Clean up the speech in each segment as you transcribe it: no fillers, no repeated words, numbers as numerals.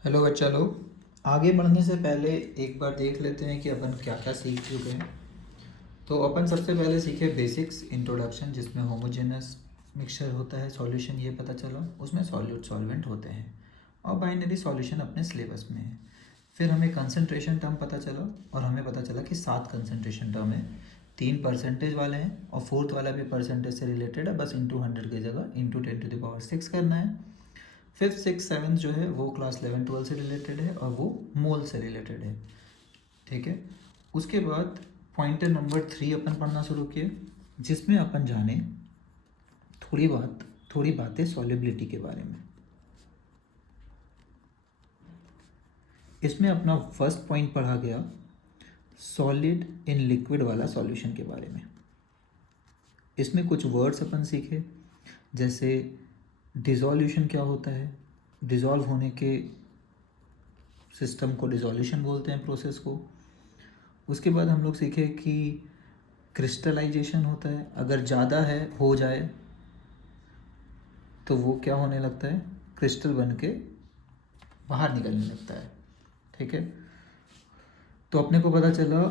Hello बच्चा लोग। आगे बढ़ने से पहले एक बार देख लेते हैं कि अपन क्या क्या सीख चुके हैं। तो अपन सबसे पहले सीखे बेसिक्स इंट्रोडक्शन, जिसमें होमोजेनस मिक्सचर होता है, सॉल्यूशन ये पता चला, उसमें सॉल्यूट सॉल्वेंट होते हैं और बाइनरी सॉल्यूशन अपने सिलेबस में है। फिर हमें कंसंट्रेशन टर्म पता चला और हमें पता चला कि 7 कंसंट्रेशन टर्म है, 3 परसेंटेज वाले हैं और फोर्थ वाला भी परसेंटेज से रिलेटेड है, बस इंटू 100 की जगह इंटू 10⁻6 करना है। फिफ्थ सिक्स सेवन्थ जो है वो क्लास 11 12 से रिलेटेड है और वो मोल से रिलेटेड है। ठीक है। उसके बाद पॉइंटर नंबर 3 अपन पढ़ना शुरू किए, जिसमें अपन जाने थोड़ी बातें सॉल्युबिलिटी के बारे में। इसमें अपना फर्स्ट पॉइंट पढ़ा गया सॉलिड इन लिक्विड वाला सॉल्यूशन के बारे में। इसमें कुछ वर्ड्स अपन सीखे, जैसे डिज़ोल्यूशन क्या होता है, डिज़ोल्व होने के सिस्टम को डिज़ोल्यूशन बोलते हैं, प्रोसेस को। उसके बाद हम लोग सीखे कि क्रिस्टलाइजेशन होता है, अगर ज़्यादा है हो जाए तो वो क्या होने लगता है, क्रिस्टल बन के बाहर निकलने लगता है। ठीक है। तो अपने को पता चला,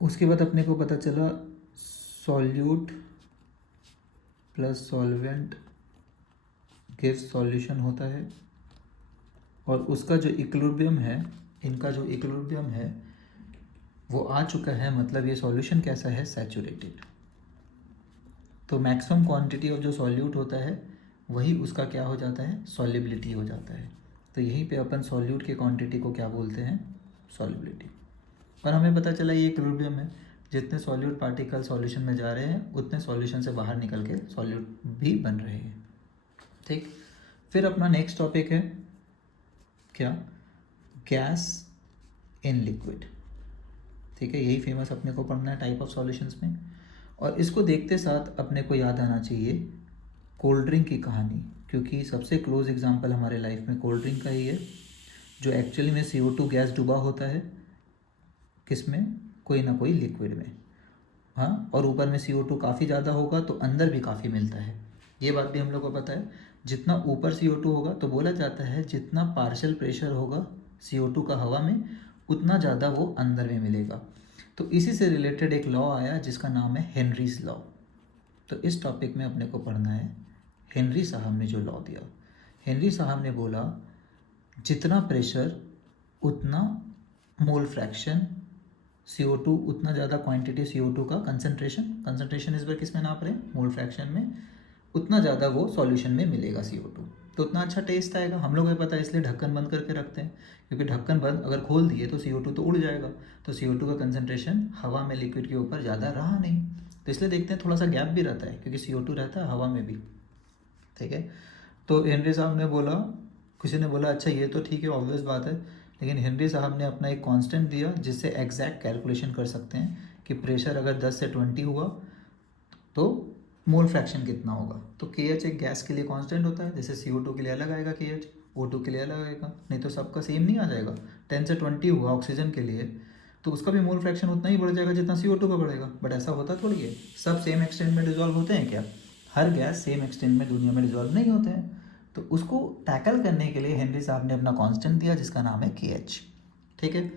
उसके बाद अपने को पता चला solute plus solvent gives solution होता है और उसका जो इक्विलिब्रियम है, इनका जो इक्विलिब्रियम है वो आ चुका है, मतलब ये सॉल्यूशन कैसा है, सैचुरेटेड। तो मैक्सिमम क्वांटिटी ऑफ जो सॉल्यूट होता है वही उसका क्या हो जाता है, सॉल्युबिलिटी हो जाता है। तो यहीं पे अपन सॉल्यूट की क्वांटिटी को क्या बोलते हैं, सॉल्युबिलिटी। और हमें पता चला ये इक्विलिब्रियम है, जितने सॉल्यूट पार्टिकल सॉल्यूशन में जा रहे हैं उतने सॉल्यूशन से बाहर निकल के सॉल्यूट भी बन रहे हैं। ठीक। फिर अपना नेक्स्ट टॉपिक है क्या, गैस इन लिक्विड। ठीक है, यही फेमस अपने को पढ़ना है टाइप ऑफ सॉल्यूशंस में। और इसको देखते साथ अपने को याद आना चाहिए कोल्ड ड्रिंक की कहानी, क्योंकि सबसे क्लोज एग्जांपल हमारे लाइफ में कोल्ड ड्रिंक का ही है, जो एक्चुअली में CO2 गैस डूबा होता है, किसमें, कोई ना कोई लिक्विड में। हाँ, और ऊपर में CO2 काफ़ी ज़्यादा होगा तो अंदर भी काफ़ी मिलता है, ये बात भी हम लोग को पता है। जितना ऊपर CO2 होगा तो बोला जाता है जितना पार्शियल प्रेशर होगा CO2 का हवा में उतना ज़्यादा वो अंदर में मिलेगा। तो इसी से रिलेटेड एक लॉ आया जिसका नाम है हेनरीज लॉ। तो इस टॉपिक में अपने को पढ़ना है हेनरी साहब ने जो लॉ दिया। हेनरी साहब ने बोला जितना प्रेशर उतना मोल फ्रैक्शन CO2, उतना ज़्यादा क्वांटिटी CO2 का कंसंट्रेशन इस बार किस में नाप रहे हैं, मोल फ्रैक्शन में, उतना ज़्यादा वो सॉल्यूशन में मिलेगा CO2, तो उतना अच्छा टेस्ट आएगा। हम लोग को पता है, इसलिए ढक्कन बंद करके रखते हैं, क्योंकि ढक्कन बंद अगर खोल दिए तो CO2 तो उड़ जाएगा। तो CO2 का कंसंट्रेशन हवा में लिक्विड के ऊपर ज़्यादा रहा नहीं, तो इसलिए देखते हैं थोड़ा सा गैप भी रहता है, क्योंकि CO2 रहता है हवा में भी। ठीक है। तो हेनरी साहब ने बोला, किसी ने बोला अच्छा ये तो ठीक है, ऑब्वियस बात है, लेकिन हेनरी साहब ने अपना एक कांस्टेंट दिया जिससे एग्जैक्ट कैलकुलेशन कर सकते हैं कि प्रेशर अगर 10 से 20 हुआ तो मोल फ्रैक्शन कितना होगा। तो KH एक गैस के लिए कांस्टेंट होता है, जैसे CO2 के लिए अलग आएगा KH, O2 के लिए अलग आएगा, नहीं तो सबका सेम नहीं आ जाएगा। 10 से 20 हुआ ऑक्सीजन के लिए तो उसका भी मोल फ्रैक्शन उतना ही बढ़ जाएगा जितना CO2 का बढ़ेगा। बट ऐसा होता थोड़ी है, सब सेम एक्सटेंट में डिजॉल्व होते हैं क्या, हर गैस सेम एक्सटेंट में दुनिया में डिजॉल्व नहीं होते हैं। तो उसको टैकल करने के लिए हेनरी साहब ने अपना कांस्टेंट दिया जिसका नाम है KH। ठीक है।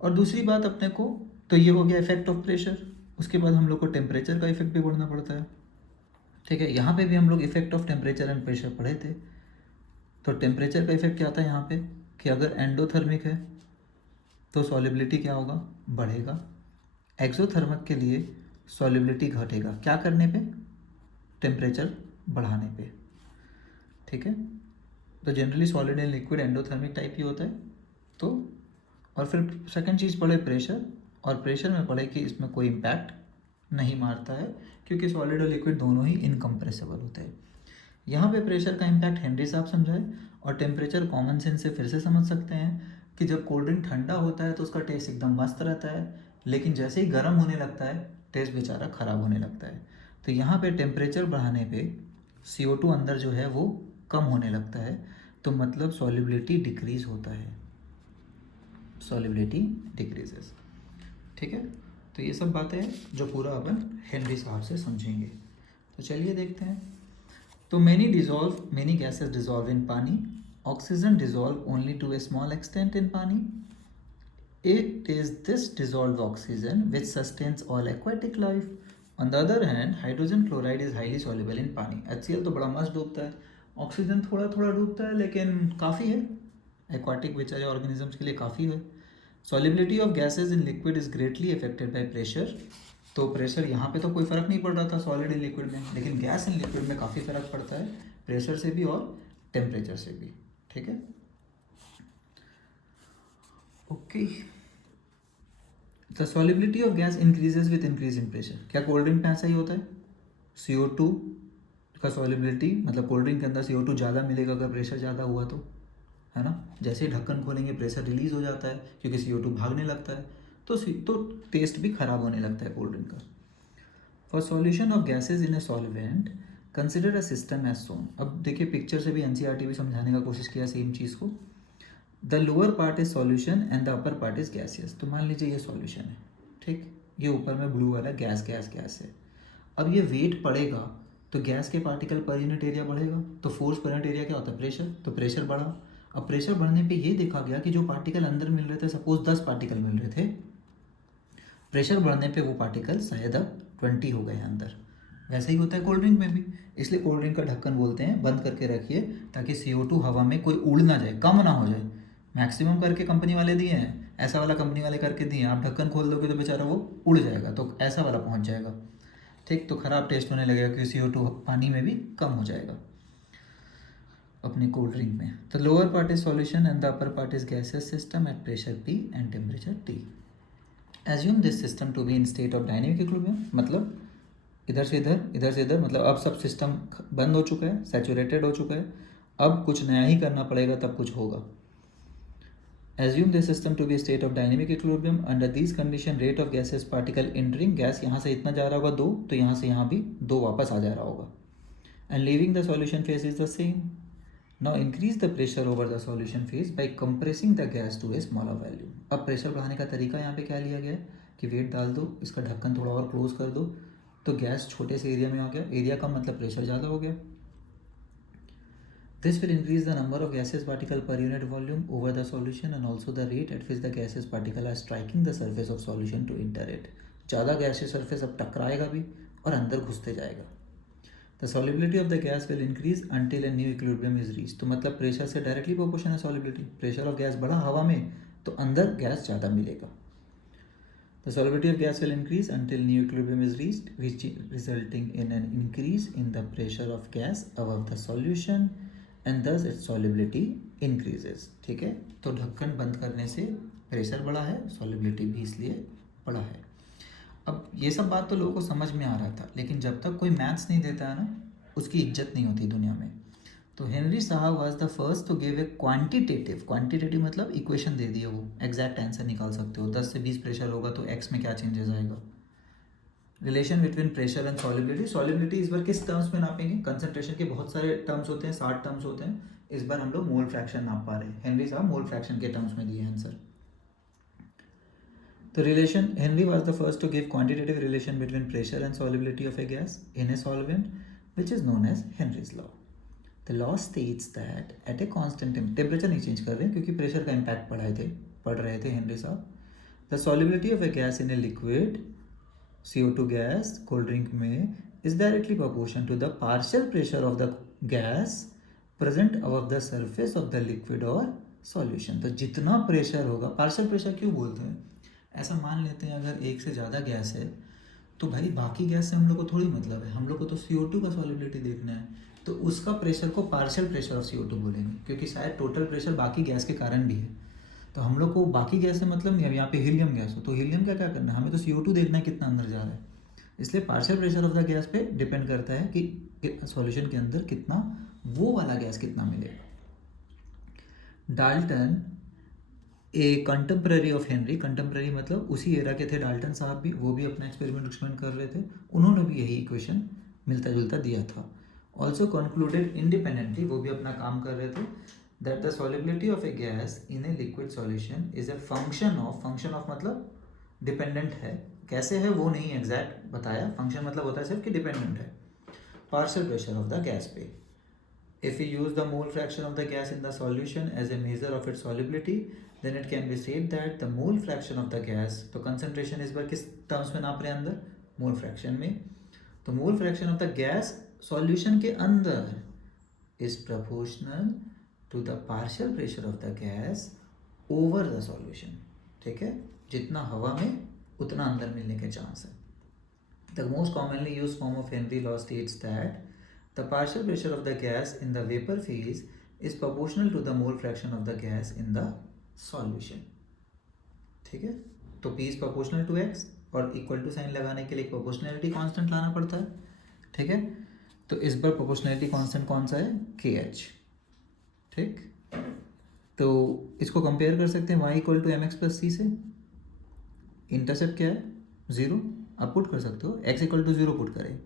और दूसरी बात अपने को, तो ये हो गया इफेक्ट ऑफ प्रेशर। उसके बाद हम लोग को टेम्परेचर का इफेक्ट भी पढ़ना पड़ता है। ठीक है, यहाँ पे भी हम लोग effect of temperature and pressure पढ़े थे। तो टेम्परेचर का इफेक्ट क्या आता है यहाँ पे, कि अगर एंडोथर्मिक है तो सॉल्युबिलिटी क्या होगा, बढ़ेगा। एक्सोथर्मिक के लिए सॉल्युबिलिटी घटेगा, क्या करने पे, टेम्परेचर बढ़ाने पे। ठीक है। तो generally solid and liquid endothermic type ही होता है। तो और फिर सेकंड चीज़ पढ़े प्रेशर, और प्रेशर में पढ़े कि इसमें कोई इम्पैक्ट नहीं मारता है, क्योंकि सॉलिड और लिक्विड दोनों ही इनकम्प्रेसिबल होते हैं। यहाँ पे प्रेशर का इम्पैक्ट हेनरी साहब समझाए, और टेम्परेचर कॉमन सेंस से फिर से समझ सकते हैं कि जब कोल्ड ड्रिंक ठंडा होता है तो उसका टेस्ट एकदम मस्त रहता है, लेकिन जैसे ही गर्म होने लगता है टेस्ट बेचारा ख़राब होने लगता है। तो यहाँ पे टेम्परेचर बढ़ाने पे CO2 अंदर जो है वो कम होने लगता है, तो मतलब सॉल्युबिलिटी डिक्रीज होता है, सॉल्युबिलिटी डिक्रीजेस। ठीक है। तो ये सब बातें हैं जो पूरा अपन हेनरी साहब से समझेंगे। तो चलिए देखते हैं। तो many gases dissolve in pani oxygen dissolve only to a small extent in pani. It is this dissolved oxygen which sustains all aquatic life. On the other hand, hydrogen chloride is highly soluble in पानी. HCl तो बड़ा मस्त डूबता है, oxygen थोड़ा थोड़ा डूबता है, लेकिन काफ़ी है एक्वाटिक बेचारे ऑर्गेनिजम्स के लिए काफ़ी है. Solubility of gases in liquid is greatly affected by pressure. तो प्रेशर यहाँ पे तो कोई फ़र्क नहीं पड़ रहा था सॉलिड इन लिक्विड में, लेकिन गैस इन लिक्विड में काफ़ी फ़र्क पड़ता है प्रेशर से भी और टेम्परेचर से भी. ठीक है, okay. The solubility of gas increases with increase in pressure. क्या कोल्ड ड्रिंक में ऐसा ही होता है? CO2 का सॉलिबिलिटी मतलब कोल्ड ड्रिंक के अंदर CO2 ज़्यादा मिलेगा अगर प्रेशर ज़्यादा हुआ तो, है ना. जैसे ही ढक्कन खोलेंगे प्रेशर रिलीज़ हो जाता है क्योंकि CO2 भागने लगता है, तो टेस्ट भी ख़राब होने लगता है कोल्ड ड्रिंक का. For solution of gases in a solvent consider a system as shown. अब देखिए पिक्चर से भी NCERT भी समझाने का कोशिश किया सेम चीज़ को. The lower part is solution and the upper part is gaseous. तो मान लीजिए ये सॉल्यूशन है, ठीक. ये ऊपर में ब्लू वाला गैस गैस गैस है. अब ये वेट पड़ेगा तो गैस के पार्टिकल पर यूनिट एरिया बढ़ेगा, तो फोर्स पर यूनिट एरिया क्या होता है? प्रेशर. तो प्रेशर बढ़ा. अब प्रेशर बढ़ने पे ये देखा गया कि जो पार्टिकल अंदर मिल रहे थे, सपोज 10 पार्टिकल मिल रहे थे, प्रेशर बढ़ने पे वो पार्टिकल शायद अब 20 हो गए अंदर. वैसे ही होता है कोल्ड ड्रिंक में भी. इसलिए कोल्ड ड्रिंक का ढक्कन बोलते हैं बंद करके रखिए ताकि CO2 हवा में कोई उड़ ना जाए, कम ना हो जाए. मैक्सिमम करके कंपनी वाले दिए हैं, ऐसा वाला कंपनी वाले करके दिए हैं. आप ढक्कन खोल दोगे तो बेचारा वो उड़ जाएगा, तो ऐसा वाला पहुंच जाएगा, ठीक. तो ख़राब टेस्ट होने लगेगा क्योंकि CO2 पानी में भी कम हो जाएगा अपने कोल्ड ड्रिंक में. The lower part is solution and the upper part is gases system at pressure P and temperature T. Assume this system to be in state of dynamic equilibrium. मतलब इधर से इधर, इधर से इधर, मतलब अब सब सिस्टम बंद हो चुका है, सैचुरेटेड हो चुका है, अब कुछ नया ही करना पड़ेगा तब कुछ होगा. Assume the system to be a state of dynamic equilibrium. Under these condition, rate of gases particle entering, gas यहाँ से इतना जा रहा होगा 2, तो यहाँ से यहाँ भी 2 वापस आ जा रहा होगा. And leaving the solution phase is the same. Now increase the pressure over the solution phase by compressing the gas to a smaller value. अब प्रेशर बढ़ाने का तरीका यहाँ पे क्या लिया गया है कि वेट डाल दो, इसका ढक्कन थोड़ा और क्लोज कर दो, तो गैस छोटे से एरिया में आ गया. एरिया कम मतलब प्रेशर ज़्यादा हो गया. This will increase the number of gaseous particle per unit volume over the solution and also the rate at which the gaseous particle are striking the surface of solution to enter it. ज़्यादा gaseous surface अब टकराएगा भी और अंदर घुसते जाएगा. The solubility of the gas will increase until a new equilibrium is reached. तो मतलब pressure से डायरेक्टली प्रोपोर्शनल है solubility. प्रेशर ऑफ गैस बढ़ा हवा में तो अंदर गैस ज़्यादा मिलेगा. The solubility of gas will increase until new equilibrium is reached, which resulting in an increase in the pressure of gas above the solution and thus its solubility increases. ठीक है, तो ढक्कन बंद करने से प्रेशर बढ़ा है, solubility भी इसलिए बढ़ा है. अब ये सब बात तो लोगों को समझ में आ रहा था, लेकिन जब तक कोई मैथ्स नहीं देता है ना, उसकी इज्जत नहीं होती दुनिया में. तो हेनरी साहब was the first to give a quantitative मतलब इक्वेशन दे दिए, वो एग्जैक्ट आंसर निकाल सकते हो. 10 से 20 प्रेशर होगा तो एक्स में क्या चेंजेस आएगा. Relation between pressure and solubility. Solubility इस बार किस टर्म्स में नापेंगे? कंसंट्रेशन के बहुत सारे टर्म्स होते हैं, 60 टर्म्स होते हैं. इस बार हम लोग मोल फ्रैक्शन नाप पा रहे हैं. हेनरी साहब मोल फ्रैक्शन के टर्म्स में दिए आंसर. तो relation, Henry was the first to give quantitative relation between pressure and solubility of a gas in a solvent which is known as Henry's law. The law states that at a constant temperature नहीं change कर रहे हैं क्योंकि pressure का impact पढ़ रहे थे Henry साहब. The solubility of a gas in a liquid CO2 gas cold drink में is directly proportion to the partial pressure of the gas present above the surface of the liquid और solution. तो जितना pressure होगा, partial pressure क्यों बोलते हैं? ऐसा मान लेते हैं अगर एक से ज़्यादा गैस है तो भाई बाकी गैस से हम लोग को थोड़ी मतलब है, हम लोग को तो CO2 का सॉलिबिलिटी देखना है, तो उसका प्रेशर को पार्शियल प्रेशर ऑफ CO2 बोलेंगे क्योंकि शायद टोटल प्रेशर बाकी गैस के कारण भी है. तो हम लोग को बाकी गैस से मतलब नहीं. अब यहाँ पे हीलियम गैस हो तो हीलियम का क्या करना है, हमें तो CO2 देखना है कितना अंदर जा रहा है. इसलिए partial pressure of the gas पे डिपेंड करता है कि सॉल्यूशन के अंदर कितना, वो वाला गैस कितना मिलेगा. Dalton A contemporary of Henry, contemporary मतलब उसी एरा के थे डाल्टन साहब भी, वो भी अपना एक्सपेरिमेंट कर रहे थे, उन्होंने भी यही इक्वेशन मिलता जुलता दिया था. ऑल्सो कंक्लूडेड इंडिपेंडेंटली, वो भी अपना काम कर रहे थे, that the solubility of a gas in a liquid solution is a function of मतलब डिपेंडेंट है, कैसे है वो नहीं एग्जैक्ट बताया, फंक्शन मतलब होता है सिर्फ कि डिपेंडेंट है, partial pressure of the gas पे. If we use the mole fraction of the gas in the solution as a measure of its solubility, then it can be said that the mole fraction of the gas, तो concentration इस बार किस terms में नाप रहे हैं अंदर, मोल fraction में, तो mole fraction of the gas solution के अंदर is proportional to the partial pressure of the gas over the solution, ठीक है, जितना हवा में उतना अंदर मिलने के चांस है. The most commonly use form of Henry law states that the partial pressure of the gas in the vapor phase is proportional to the mole fraction of the gas in the solution. ठीक है, तो P is proportional to X और equal to sign लगाने के लिए proportionality constant लाना पड़ता है. ठीक है, तो इस बार प्रोपोर्शनैलिटी कांस्टेंट कौन सा है, KH. ठीक, तो इसको कंपेयर कर सकते हैं y equal to mx plus C से. इंटरसेप्ट क्या है, 0. आप पुट कर सकते हो, x इक्वल टू 0 पुट करें.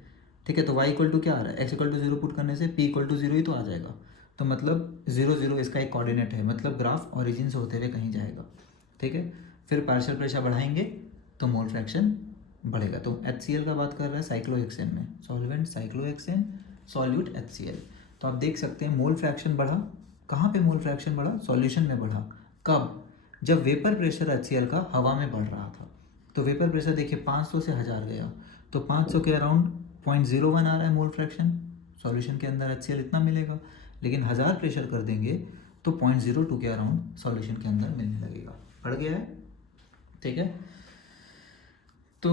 ठीक है, तो y इक्वल टू क्या आ रहा है, x इक्वल टू 0 पुट करने से p इक्वल टू 0 ही तो आ जाएगा. तो मतलब 0 0 इसका एक कोऑर्डिनेट है, मतलब ग्राफ ओरिजिन से होते हुए कहीं जाएगा. ठीक है, फिर पार्शियल प्रेशर बढ़ाएंगे तो मोल फ्रैक्शन बढ़ेगा. तो HCl का बात कर रहा है साइक्लोहेक्सेन में, सॉल्वेंट साइक्लोहेक्सेन, सॉल्यूट HCl. तो आप देख सकते हैं मोल फ्रैक्शन बढ़ा. कहाँ पे मोल फ्रैक्शन बढ़ा, सॉल्यूशन में बढ़ा. कब, जब वेपर प्रेशर HCl का हवा में बढ़ रहा था. तो वेपर प्रेशर देखिए 500 से 1000 गया, तो 500 के अराउंड 0.01 आ रहा है मोल फ्रैक्शन. सॉल्यूशन के अंदर HCl इतना मिलेगा, लेकिन 1000 प्रेशर कर देंगे तो 0.02 के अराउंड सॉल्यूशन के अंदर मिलने लगेगा. बढ़ गया है. ठीक है, तो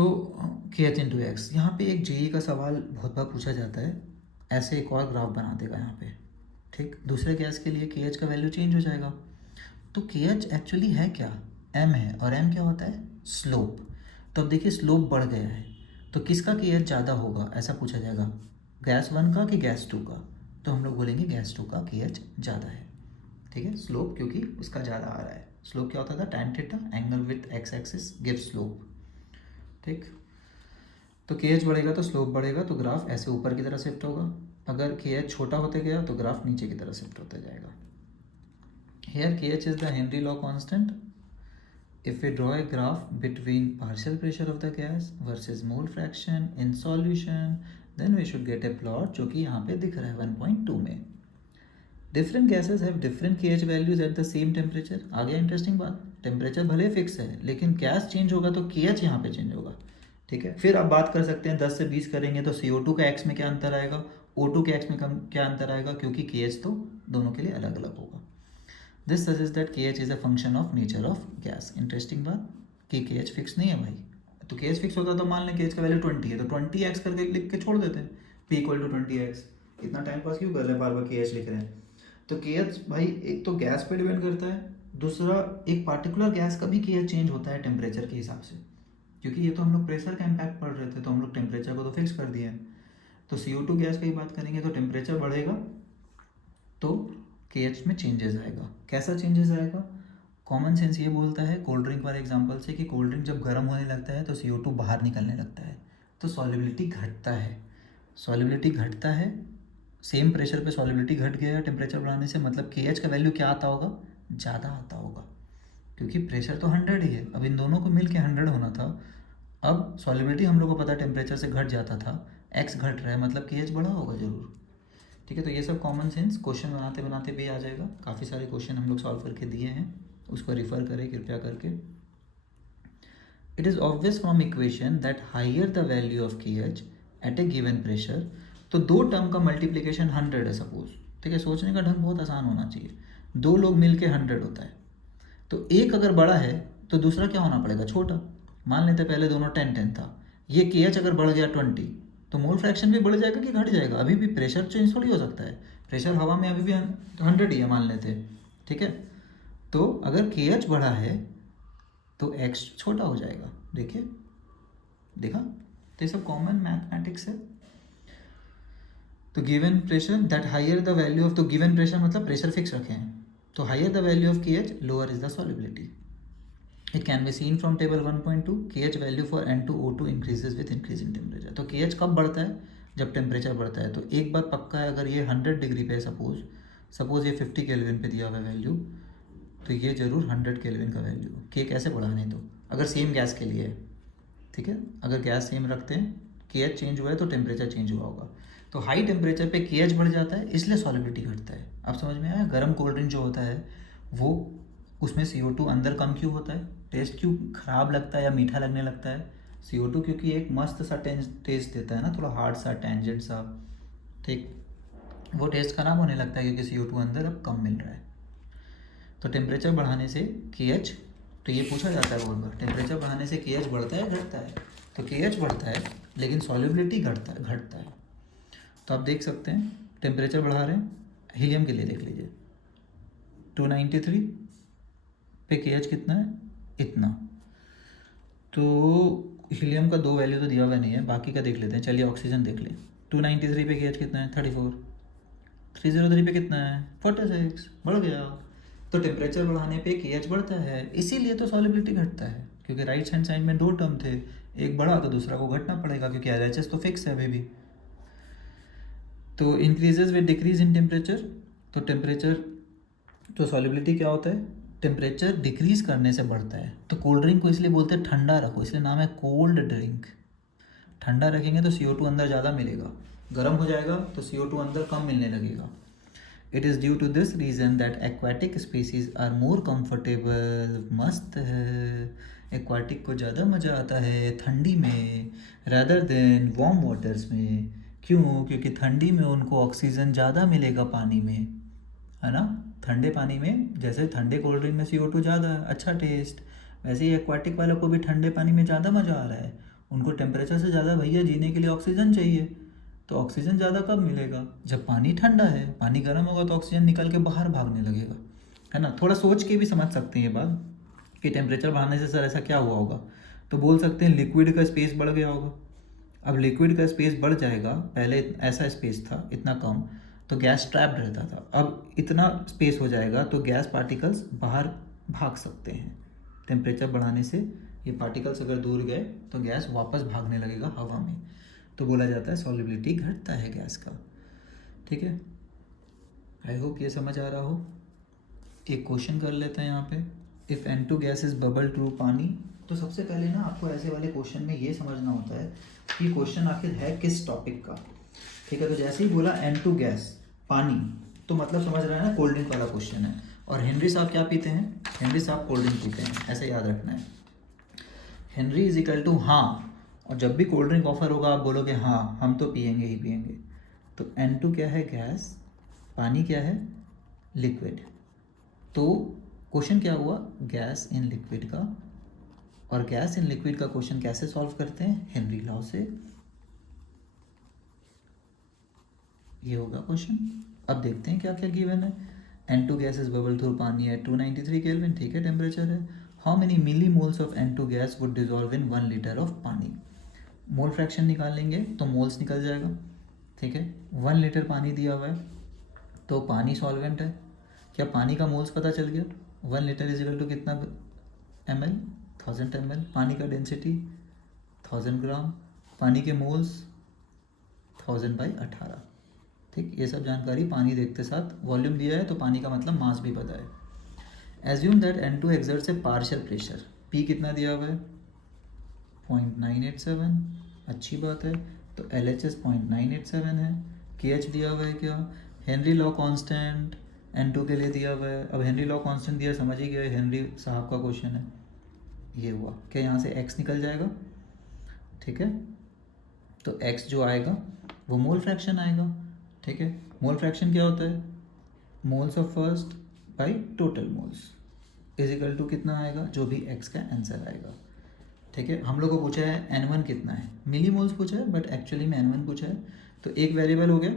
KH इंटू एक्स. यहाँ पे एक JEE का सवाल बहुत बार पूछा जाता है, ऐसे एक और ग्राफ बना देगा यहाँ पे. ठीक, दूसरे गैस के लिए KH का वैल्यू चेंज हो जाएगा. तो KH एक्चुअली है क्या, M है, और M क्या होता है, स्लोप. तो अब देखिए स्लोप बढ़ गया है, तो किसका KH ज़्यादा होगा, ऐसा पूछा जाएगा, गैस 1 का कि गैस 2 का. तो हम लोग बोलेंगे गैस 2 का KH ज़्यादा है. ठीक है, स्लोप क्योंकि उसका ज़्यादा आ रहा है. स्लोप क्या होता था, tan theta, angle with x axis give slope. ठीक, तो KH बढ़ेगा तो स्लोप बढ़ेगा, तो ग्राफ ऐसे ऊपर की तरफ शिफ्ट होगा. अगर KH छोटा होते गया तो ग्राफ नीचे की तरफ शिफ्ट होता जाएगा. Here KH is the Henry law constant. If we draw a graph between partial pressure of the gas versus mole fraction in solution, then we should get a plot जो कि यहाँ पे दिख रहा है 1.2 में. Different gases have different KH values at the same temperature. आ गया interesting बात. टेम्परेचर भले फिक्स है, लेकिन गैस चेंज होगा तो KH यहाँ पे चेंज होगा. ठीक है, फिर आप बात कर सकते हैं 10 से 20 करेंगे तो CO2 का X में क्या अंतर आएगा, O2 के X में क्या अंतर आएगा, क्योंकि KH तो दोनों के लिए अलग अलग होगा. This suggest that KH is a function of nature of gas. Interesting बात कि KH फिक्स नहीं है भाई. तो KH फिक्स होता तो मान लें KH का वैल्यू 20 है, तो 20x करके लिख के छोड़ देते हैं, P इक्वल टू 20x. इतना टाइम पास क्यों कर रहे हैं, बार बार KH लिख रहे हैं. तो KH भाई एक तो गैस पे डिपेंड करता है, दूसरा एक पार्टिकुलर गैस का भी KH चेंज होता है टेम्परेचर के हिसाब से. क्योंकि ये तो हम लोग प्रेशर का इम्पैक्ट पढ़ रहे थे, तो हम लोग टेम्परेचर को तो फिक्स कर दिए हैं. तो CO2 गैस की बात करेंगे तो टेम्परेचर बढ़ेगा तो KH में चेंजेस आएगा. कैसा चेंजेस आएगा, कॉमन सेंस ये बोलता है कोल्ड ड्रिंक वाले एग्जांपल से कि कोल्ड ड्रिंक जब गर्म होने लगता है तो CO2 बाहर निकलने लगता है, तो सॉल्युबिलिटी घटता है. सॉल्युबिलिटी घटता है, सेम प्रेशर पे सॉल्युबिलिटी घट गया टेम्परेचर बढ़ाने से, मतलब KH का वैल्यू क्या आता होगा, ज़्यादा आता होगा, क्योंकि प्रेशर तो 100 ही है. अब इन दोनों को मिल के 100 होना था. अब सॉल्युबिलिटी हम लोग को पता है टेम्परेचर से घट जाता था, X घट रहा है, मतलब KH बढ़ा होगा ज़रूर. ठीक है, तो ये सब कॉमन सेंस क्वेश्चन बनाते बनाते भी आ जाएगा. काफ़ी सारे क्वेश्चन हम लोग सॉल्व करके दिए हैं, उसको रिफ़र करें कृपया करके. It is obvious from equation that higher the value of KH at a given pressure. तो दो टर्म का मल्टीप्लिकेशन 100 है सपोज. ठीक है, सोचने का ढंग बहुत आसान होना चाहिए. दो लोग मिल के 100 होता है, तो एक अगर बड़ा है तो दूसरा क्या होना पड़ेगा, छोटा. मान लेते पहले दोनों 10-10 था, ये KH अगर बढ़ गया 20 तो मोल फ्रैक्शन भी बढ़ जाएगा कि घट जाएगा. अभी भी प्रेशर चेंज थोड़ी हो सकता है, प्रेशर हवा में अभी भी 100 ही है मान लेते. ठीक है, तो अगर KH बढ़ा है तो X छोटा हो जाएगा. देखिए, देखा, तो ये सब कॉमन मैथमेटिक्स है. तो given pressure that higher the value of, तो गिवन प्रेशर मतलब प्रेशर फिक्स रखे हैं, तो higher the value of KH lower is the solubility. It can be seen from table 1.2. KH value for N2O2 increases with increasing temperature. तो KH कब बढ़ता है, जब टेम्परेचर बढ़ता है. तो एक बात पक्का है, अगर ये 100 डिग्री पे सपोज ये 50 केल्विन पे दिया हुआ वैल्यू, तो ये जरूर 100 केल्विन का वैल्यू. K कैसे बढ़ा, नहीं तो अगर सेम गैस के लिए है. ठीक है, अगर गैस सेम रखते हैं, KH चेंज हुआ है तो टेम्परेचर चेंज हुआ होगा. तो हाई टेम्परेचर पे केएच बढ़ जाता है, इसलिए सॉलिबिलिटी घटता है। अब समझ में आया? गर्म कोल्ड ड्रिंक जो होता है वो उसमें CO2 अंदर कम क्यों होता है? टेस्ट क्यों ख़राब लगता है या मीठा लगने लगता है? CO2 क्योंकि एक मस्त सा टेस्ट देता है ना, थोड़ा हार्ड सा, टेंजेंट सा, ठीक, वो टेस्ट ख़राब होने लगता है क्योंकि CO2 अंदर अब कम मिल रहा है। तो टेम्परेचर बढ़ाने से KH, तो ये पूछा जाता है बहुत बार, टेम्परेचर बढ़ाने से KH बढ़ता है घटता है? तो KH बढ़ता है लेकिन सॉल्युबिलिटी घटता है। तो आप देख सकते हैं टेम्परेचर बढ़ा रहे हैं, हीलियम के लिए देख लीजिए 293 पे KH कितना है? इतना। तो हीलियम का 2 वैल्यू तो दिया हुआ नहीं है, बाकी का देख लेते हैं। चलिए ऑक्सीजन देख लें। 293 पे KH कितना है? 34। 303 पे कितना है? 46। बढ़ गया। तो टेम्परेचर बढ़ाने पे KH बढ़ता है, इसीलिए तो सॉलिबिलिटी घटता है, क्योंकि राइट हैंड साइड में 2 टर्म थे, एक बढ़ा तो दूसरा को घटना पड़ेगा क्योंकि LHS तो फिक्स है अभी भी। तो increases with decrease in temperature, तो टेम्परेचर, तो सॉलिबिलिटी क्या होता है? टेम्परेचर डिक्रीज करने से बढ़ता है। तो कोल्ड ड्रिंक को इसलिए बोलते हैं ठंडा रखो, इसलिए नाम है कोल्ड ड्रिंक। ठंडा रखेंगे तो CO2 अंदर ज़्यादा मिलेगा, गर्म हो जाएगा तो CO2 अंदर कम मिलने लगेगा। It is due to this reason that aquatic species are more comfortable, मस्त है, एक्वाटिक को ज़्यादा मज़ा आता है ठंडी में रैदर देन वार्म वाटर्स में। क्यों? क्योंकि ठंडी में उनको ऑक्सीजन ज़्यादा मिलेगा पानी में, है ना? ठंडे पानी में, जैसे ठंडे कोल्ड ड्रिंक में CO2 ज़्यादा, अच्छा टेस्ट, वैसे ही एक्वाटिक वालों को भी ठंडे पानी में ज़्यादा मज़ा आ रहा है। उनको टेम्परेचर से ज़्यादा भैया जीने के लिए ऑक्सीजन चाहिए, तो ऑक्सीजन ज़्यादा कब मिलेगा? जब पानी ठंडा है। पानी गर्म होगा तो ऑक्सीजन निकल के बाहर भागने लगेगा, है ना? थोड़ा सोच के भी समझ सकते हैं ये बात कि टेम्परेचर बढ़ाने से सर ऐसा क्या हुआ होगा। तो बोल सकते हैं लिक्विड का स्पेस बढ़ गया होगा। अब लिक्विड का स्पेस बढ़ जाएगा, पहले ऐसा स्पेस था इतना कम, तो गैस ट्रैप्ड रहता था, अब इतना स्पेस हो जाएगा तो गैस पार्टिकल्स बाहर भाग सकते हैं। टेम्परेचर बढ़ाने से ये पार्टिकल्स अगर दूर गए तो गैस वापस भागने लगेगा हवा में, तो बोला जाता है सॉल्युबिलिटी घटता है गैस का। ठीक है, आई होप ये समझ आ रहा हो। एक क्वेश्चन कर लेते हैं यहाँ पे, if N2 gas is bubble through पानी। तो सबसे पहले ना आपको ऐसे वाले क्वेश्चन में ये समझना होता है कि क्वेश्चन आखिर है किस टॉपिक का। ठीक है, तो जैसे ही बोला N2 गैस पानी, तो मतलब समझ रहे हैं ना कोल्ड ड्रिंक वाला क्वेश्चन है। और हेनरी साहब क्या पीते हैं? हेनरी साहब कोल्ड ड्रिंक पीते हैं, ऐसे याद रखना है। हेनरी इज इक्वल टू हाँ, और जब भी कोल्ड ड्रिंक ऑफर होगा आप बोलोगे हाँ हम तो पियेंगे ही पियेंगे। तो N2 क्या है? गैस। पानी क्या है? लिक्विड। तो क्वेश्चन क्या हुआ? गैस इन लिक्विड का। और गैस इन लिक्विड का क्वेश्चन कैसे सॉल्व करते हैं? हेनरी लॉ से। ये होगा क्वेश्चन। अब देखते हैं क्या क्या गिवन है। N2 gas is bubble through पानी है 293 केल्विन, ठीक है, टेम्परेचर है। How many milli moles of N2 gas would dissolve in 1 litre of pani. Mole fraction निकाल लेंगे तो मोल्स निकल जाएगा। ठीक है, 1 लीटर पानी दिया हुआ है तो पानी सॉल्वेंट है। क्या पानी का मोल्स पता चल गया? 1 लीटर इज इक्वल टू कितना ml? 1000 ml। पानी का डेंसिटी 1000 ग्राम। पानी के मोल्स 1000/18। ठीक, ये सब जानकारी पानी देखते साथ, वॉल्यूम दिया है तो पानी का मतलब मास भी पता है। Assume that N2 exerts A partial pressure. P कितना दिया हुआ है? 0.987। अच्छी बात है, तो LHS 0.987 है। KH दिया हुआ है क्या? हेनरी लॉ कांस्टेंट N2 के लिए दिया हुआ है। अब हेनरी लॉ कांस्टेंट दिया, समझ ही गए, हेनरी साहब का क्वेश्चन है। ये हुआ क्या? यहाँ से X निकल जाएगा। ठीक है, तो X जो आएगा वो मोल फ्रैक्शन आएगा। ठीक है, मोल फ्रैक्शन क्या होता है? Moles of first by total moles is equal to कितना आएगा? जो भी X का आंसर आएगा। ठीक है, हम लोग को पूछा है N1 कितना है, मिली मोल्स पूछा है, बट एक्चुअली में N1 पूछा है। तो एक वेरिएबल हो गया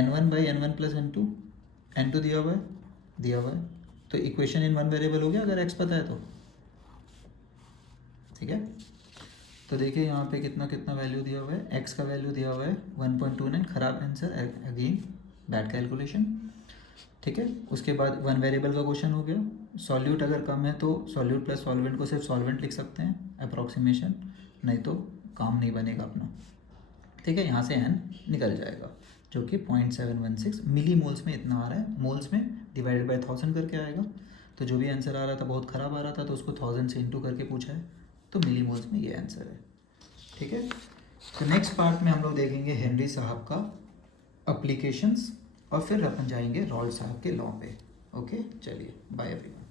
N1/N1 + N2। N2 दिया हुआ है, तो इक्वेशन इन 1 वेरिएबल हो गया अगर X पता है तो। ठीक है, तो देखिए यहाँ पे कितना कितना वैल्यू दिया हुआ है। X का वैल्यू दिया हुआ है 1.29, खराब आंसर, अगेन बैड कैलकुलेशन। ठीक है, उसके बाद 1 वेरिएबल का क्वेश्चन हो गया। सॉल्यूट अगर कम है तो सॉल्यूट प्लस सॉल्वेंट को सिर्फ सॉल्वेंट लिख सकते हैं, अप्रॉक्सीमेशन, नहीं तो काम नहीं बनेगा अपना। ठीक है, यहाँ से n निकल जाएगा जो कि 0.716 मिली मोल्स में इतना आ रहा है, मोल्स में डिवाइडेड बाय 1000 करके आएगा। तो जो भी आंसर आ रहा था बहुत ख़राब आ रहा था तो उसको 1000 से इंटू करके पूछा है, तो मिली मोल्स में ये आंसर है। ठीक है, तो नेक्स्ट पार्ट में हम लोग देखेंगे हेनरी साहब का अप्लीकेशंस और फिर अपन जाएंगे रॉल्ट साहब के लॉ पे। ओके, चलिए बाय एवरीवन।